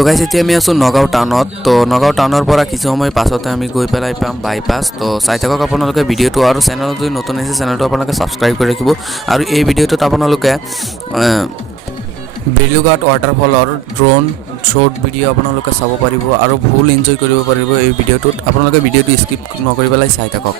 তো গাইস এতিয়া আমি আছো নগাঁও টাউনত তো নগাঁও টাউনৰ পৰা কিছু সময় পাছতে আমি গৈ পেলাই পাম বাইপাছ তো চাই থাকক আপোনালোকে ভিডিঅ'টো আৰু চেনেলত যদি নতুন আছে চেনেলটো আপোনালোকে সাবস্ক্ৰাইব কৰি ৰাখিব আৰু এই ভিডিঅ'টোত আপোনালোকে বেলুঘাট ৱাটাৰফলৰ ড্ৰোন শৰ্ট ভিডিঅ' আপোনালোকে চাব পাৰিব আৰু ফুল এনজয় কৰিব পাৰিব এই ভিডিঅ'টোত আপোনালোকে ভিডিঅ'টো স্কিপ নকৰি পেলাই চাই থাকক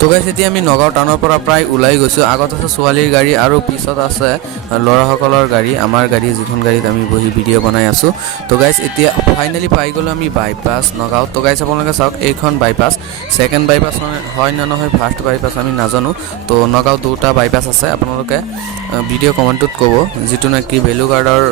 তো গাইস এতিয়া আমি নগাঁও টাউনৰ পৰা প্ৰায় ওলাই গৈছো আগত আছে ছোৱালীৰ গাড়ী আৰু পিছত আছে লৰাসকলৰ গাড়ী আমাৰ গাড়ী যিখন গাড়ীত আমি বহি ভিডিঅ' বনাই আছো তো গাইস এতিয়া ফাইনালি পাই গলো আমি বাইপাছ নগাঁও তো গাইস আপোনালোকে চাওক এইখন বাইপাছ সেকেন্ড বাইপাছ হয় না নহয় ফাৰ্স্ট বাইপাছ আমি নাজানো তো নগাঁও দুটা বাইপাছ আছে আপোনালোকে ভিডিঅ' কমেন্টত ক'ব যেটো নাকি বেলুঘাটৰ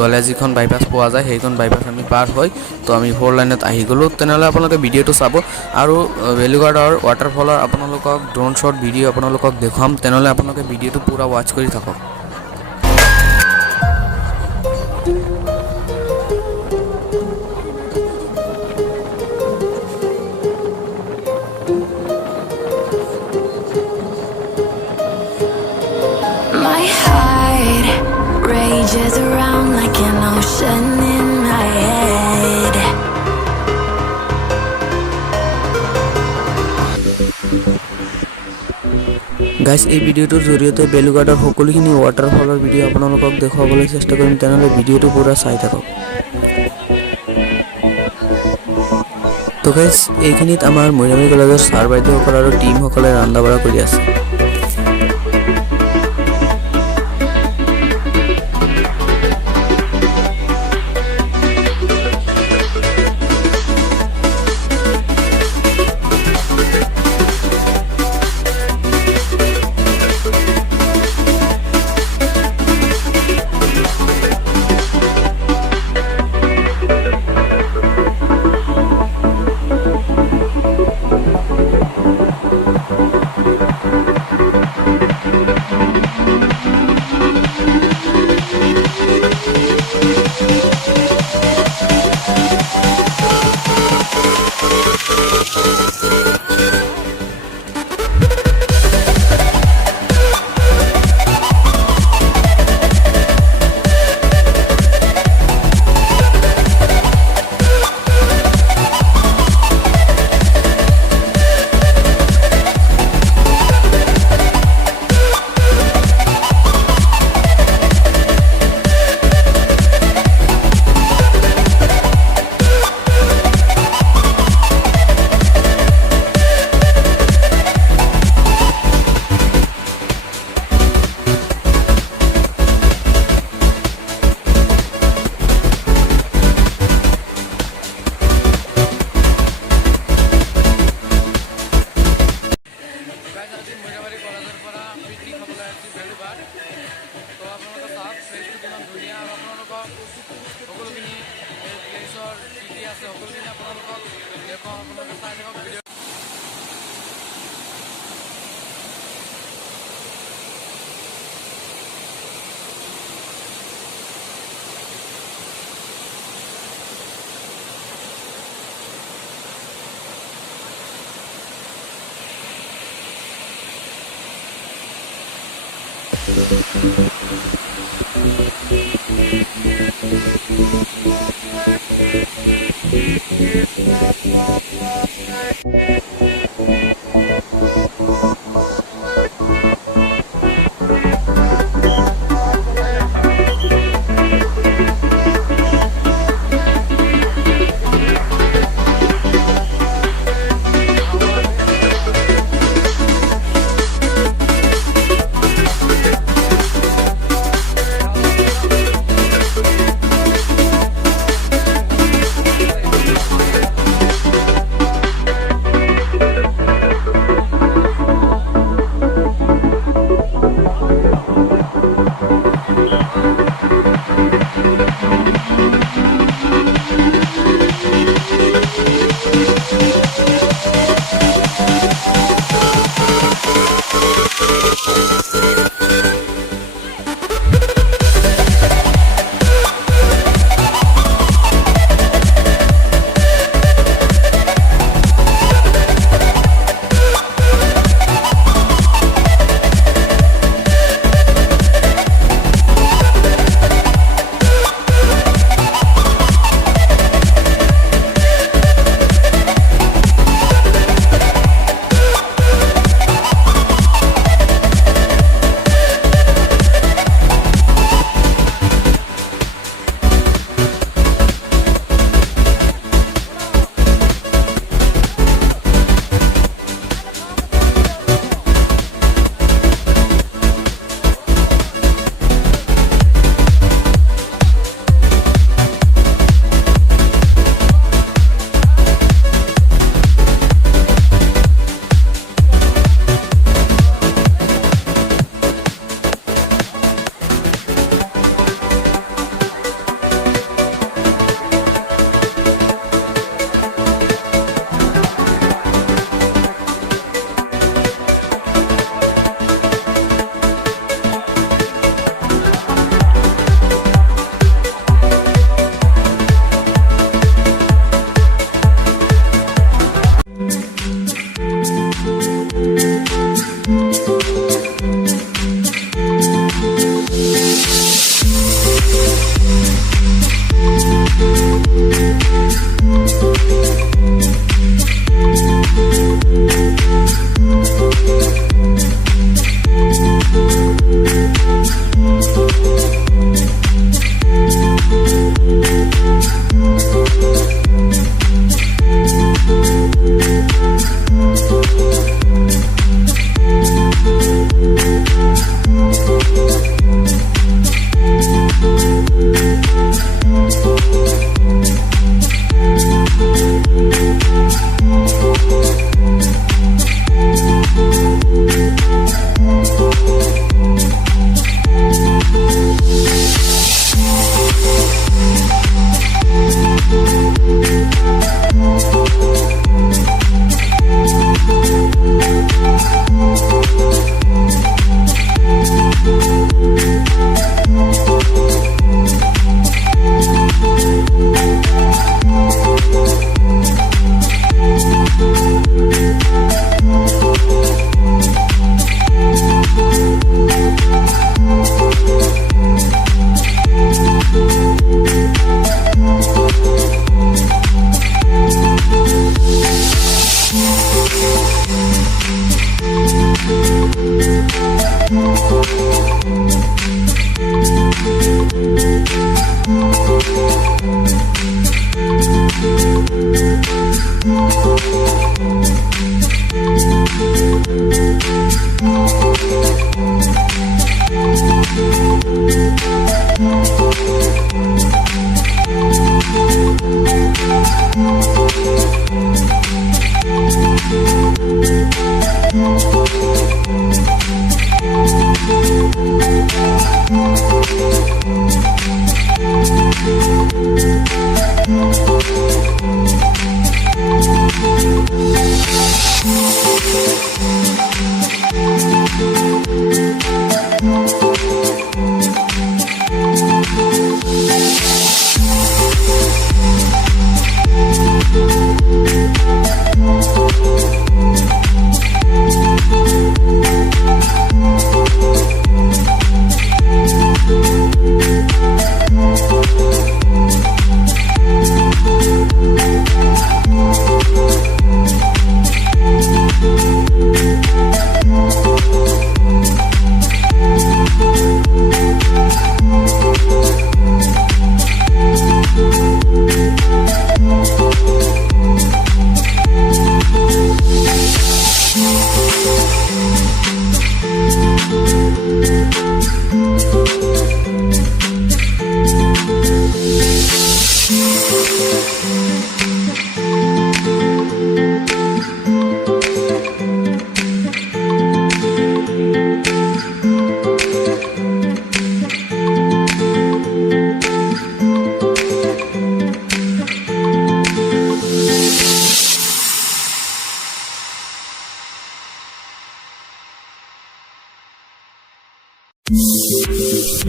গলে যিখন বাইপাছ পোৱা যায় সেইখন বাইপাছ আমি পাৰ হৈ তো আমি 4 লাইনত আহি গলো তেনেহলে আপোনালোকে ভিডিঅ'টো চাব আৰু বেলুঘাটৰ ৱাটাৰফলৰ আপোনালোকক ড্ৰোন শট ভিডিঅ' আপোনালোকক দেখাম তেনেহলে আপোনালোকে ভিডিঅ'টো পুৰা ওয়াচ কৰি থাকক Rages around like an ocean in my head. Guys এই ভিডিঅ'টোৰ জৰিয়তে বেলুঘাটৰ সকলোখিনি ৱাটাৰফলৰ ভিডিঅ' আপোনালোকক দেখাবলৈ চেষ্টা কৰিম তেনেহলে ভিডিঅ'টো পুৰা চাই থাকক তো গাইস এইখিনিত আমাৰ মইৰাবাৰী কলেজৰ ছাৰ বাইদেউসকল আৰু টিম সকলে ৰান্ধা বাঢ়া কৰি আছে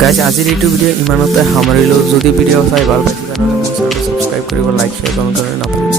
গাইজ আজিৰ এইটো ভিডিঅ' ইমানতে সামৰিলোঁ যদি ভিডিঅ' চাই ভাল পাইছে তেনেহ'লে মোৰ চেনেলটো ছাবস্ক্ৰাইব কৰিব লাইক শ্বেয়াৰ কমেণ্ট কৰি নাপাহৰিব